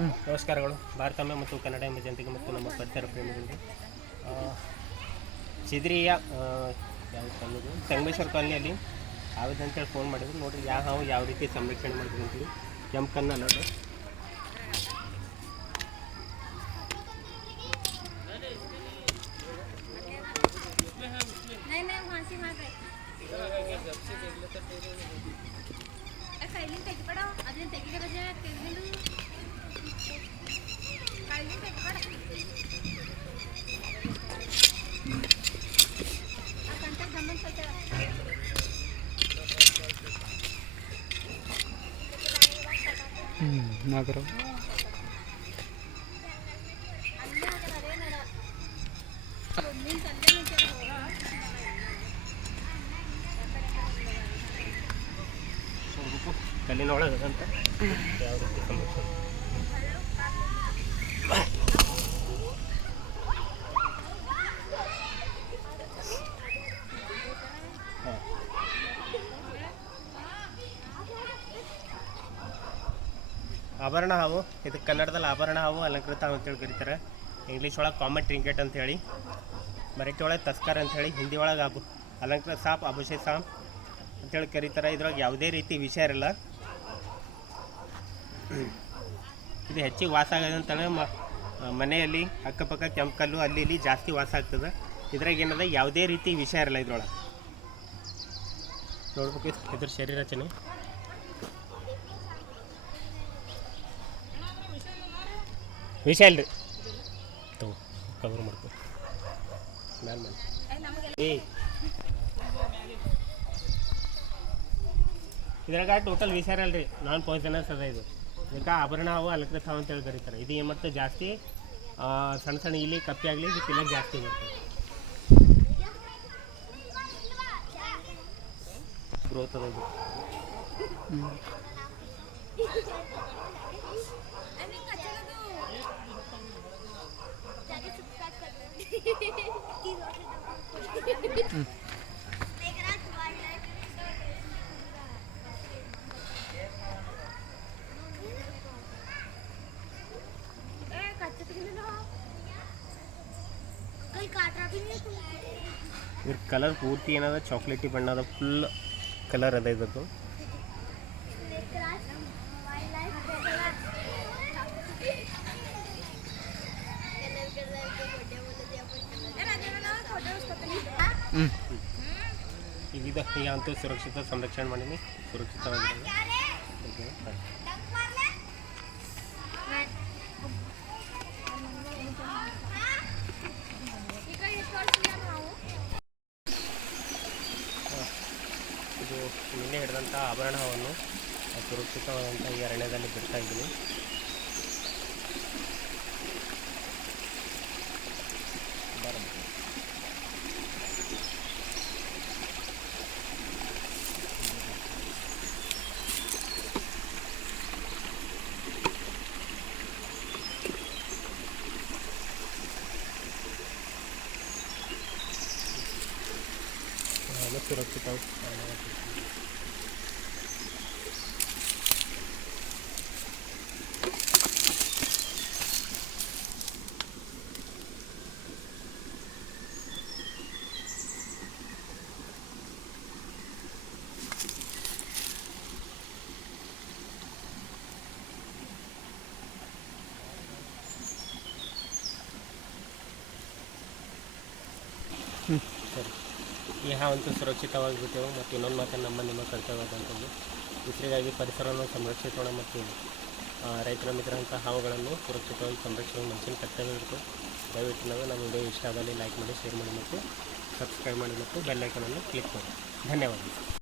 ನಮಸ್ಕಾರಗಳು. ಭಾರತಾಂಬೆ ಮತ್ತು ಕನ್ನಡ ಜನತೆಗೆ ಮತ್ತು ನಮ್ಮ ಪರಿಸರ ಪ್ರೇಮಿಗಳಿಗೆ. ಚಿದ್ರಿಯ ಯಾವ ಕಾಲೋದು ಸಂಗಮೇಶ್ವರ ಕಾಲನಿಯಲ್ಲಿ ಯಾವ್ದು ಅಂತೇಳಿ ಫೋನ್ ಮಾಡಿದ್ರು. ನೋಡಿರಿ, ಯಾವ ಯಾವ ರೀತಿ ಸಂರಕ್ಷಣೆ ಮಾಡಿದ್ರು ಅಂತೀವಿ ಕೆಂಪು ಕಣ್ಣು ಅನ್ನೋದು ನಾಗರ ನೋಡ್ಬೇಕು ಕಲ್ಲಿನೊಳಗೆ ಅಂತ ಯಾವ ರೀತಿ ಸಂರಕ್ಷಣೆ ಆಭರಣ ಹಾವು ಇದಕ್ಕೆ ಕನ್ನಡದಲ್ಲಿ ಆಭರಣ ಹಾವು ಅಲಂಕೃತ ಹಾವು ಅಂತೇಳಿ ಕರೀತಾರೆ. ಇಂಗ್ಲೀಷ್ ಒಳಗೆ ಕಾಮನ್ ಟ್ರಿಂಕೆಟ್ ಅಂತ ಹೇಳಿ, ಮರಾಠಿ ಒಳಗೆ ತಸ್ಕರ್ ಅಂತ ಹೇಳಿ, ಹಿಂದಿ ಒಳಗೆ ಅಬು, ಅಲಂಕೃತ ಸಾಪ್ ಅಭಿಷೇಕ್ ಸಾಪ್ ಅಂತೇಳಿ ಕರೀತಾರೆ. ಇದ್ರೊಳಗೆ ಯಾವುದೇ ರೀತಿ ವಿಷಯ ಇರಲ್ಲ. ಇದು ಹೆಚ್ಚಿಗೆ ವಾಸ ಆಗೋದಂತಂದ್ರೆ ಮ, ಮನೆಯಲ್ಲಿ ಅಕ್ಕಪಕ್ಕ ಕೆಂಪಲ್ಲು ಅಲ್ಲಿ ಇಲ್ಲಿ ಜಾಸ್ತಿ ವಾಸ ಆಗ್ತದೆ. ಇದ್ರಾಗ ಏನದ? ಯಾವುದೇ ರೀತಿ ವಿಷಯ ಇರಲ್ಲ ಇದ್ರೊಳಗೆ. ನೋಡ್ಬೇಕು, ಇದ್ರ ಶರೀರ ರಚನೆ. ವಿಷ ರೀ ತಗೋ ಕವರ್ ಮಾಡ್ಕೊ. ಮ್ಯಾಲ್ ಏ. ಇದ್ರಾಗ ಟೋಟಲ್ ವಿಷ ಅಲ್ರಿ. ನಾನ್ ಪಾಯ್ಸನಸ್ ಅದ ಇದು. ಇದಕ್ಕೆ ಆಭರಣ ಅವು ಅಲಂಕೃತ ಅಂತ ಅಂತೇಳಿ ಕರೀತಾರೆ. ಇದು ಏನು ಮಾಡ್ತದೆ? ಜಾಸ್ತಿ ಆ, ಸಣ್ಣ ಸಣ್ಣ ಇಲ್ಲಿ ಕಪ್ಪಿ ಆಗಲಿ ಇದು ತಿನ್ನಕ್ಕೆ ಜಾಸ್ತಿ ಬರ್ತದೆ ಗ್ರೋತ್ ಅದ ಇದ್ರ ಕಲರ್ ಪೂರ್ತಿ ಏನದ ಚಾಕ್ಲೇಟಿ ಬಣ್ಣದ ಫುಲ್ ಕಲರ್ ಅದ ಇದದ್ದು ಈಗ ಈಗ ಅಂತೂ ಸುರಕ್ಷಿತ ಸಂರಕ್ಷಣೆ ಮಾಡೀನಿ ಸುರಕ್ಷಿತವಾಗಿರಲ್ಲ. ಇದು ನಿನ್ನೆ ಹಿಡಿದಂಥ ಆಭರಣವನ್ನು ಸುರಕ್ಷಿತವಾದಂಥ ಈ ಅರಣ್ಯದಲ್ಲಿ ಬಿಡ್ತಾ ಇದ್ದೀನಿ. 40 китайских. Hmm. ಈ ಹಾವಂತೂ ಸುರಕ್ಷಿತವಾಗಿ ಬಿಟ್ಟೆವು ಮತ್ತು ಇನ್ನೊಂದು ಮಾತನ್ನು ನಮ್ಮ ನಿಮ್ಮ ಕರ್ತವ್ಯದಂಥದ್ದು ಇತರಿಗಾಗಿ ಪರಿಸರವನ್ನು ಸಂರಕ್ಷಿಸೋಣ ಮತ್ತು ರೈತರ ಮಿತ್ರರಂಥ ಹಾವುಗಳನ್ನು ಸುರಕ್ಷಿತವಾಗಿ ಸಂರಕ್ಷಣೆ ಮನುಷ್ಯನ ಕರ್ತವ್ಯ ಇರುತ್ತೆ. ದಯವಿಟ್ಟು ನಾವು ನಮ್ಮ ವಿಡಿಯೋ ಇಷ್ಟ ಆದಲ್ಲಿ ಲೈಕ್ ಮಾಡಿ ಶೇರ್ ಮಾಡಿ ಮತ್ತು ಸಬ್ಸ್ಕ್ರೈಬ್ ಮಾಡಿ ಮತ್ತು ಬೆಲ್ಲೈಕನನ್ನು ಕ್ಲಿಕ್ ಮಾಡಿ. ಧನ್ಯವಾದ